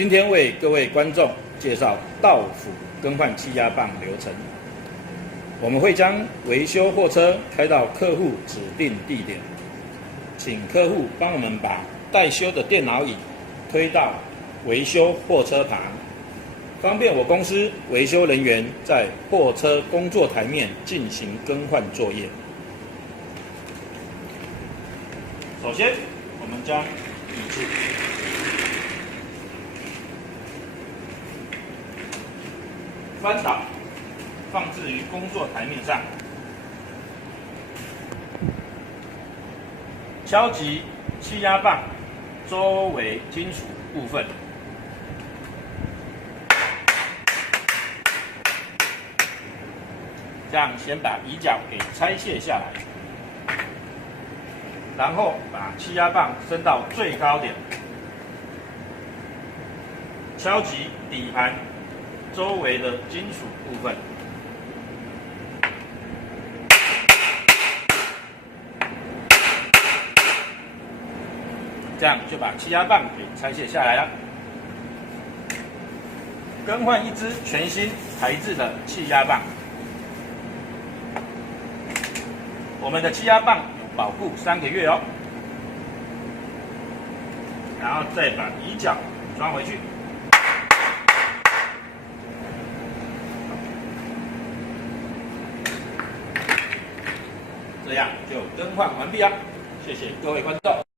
今天为各位观众介绍到府更换气压棒流程。我们会将维修货车开到客户指定地点，请客户帮我们把待修的电脑椅推到维修货车旁，方便我公司维修人员在货车工作台面进行更换作业。首先，我们将椅子翻倒，放置于工作台面上，敲击气压棒周围金属部分，这样先把椅脚给拆卸下来，然后把气压棒升到最高点，敲击底盘周围的金属部分，这样就把气压棒给拆卸下来了。更换一支全新台制的气压棒，我们的气压棒有保护3个月哦。然后再把椅脚装回去。这样就更换完毕了，谢谢各位观众。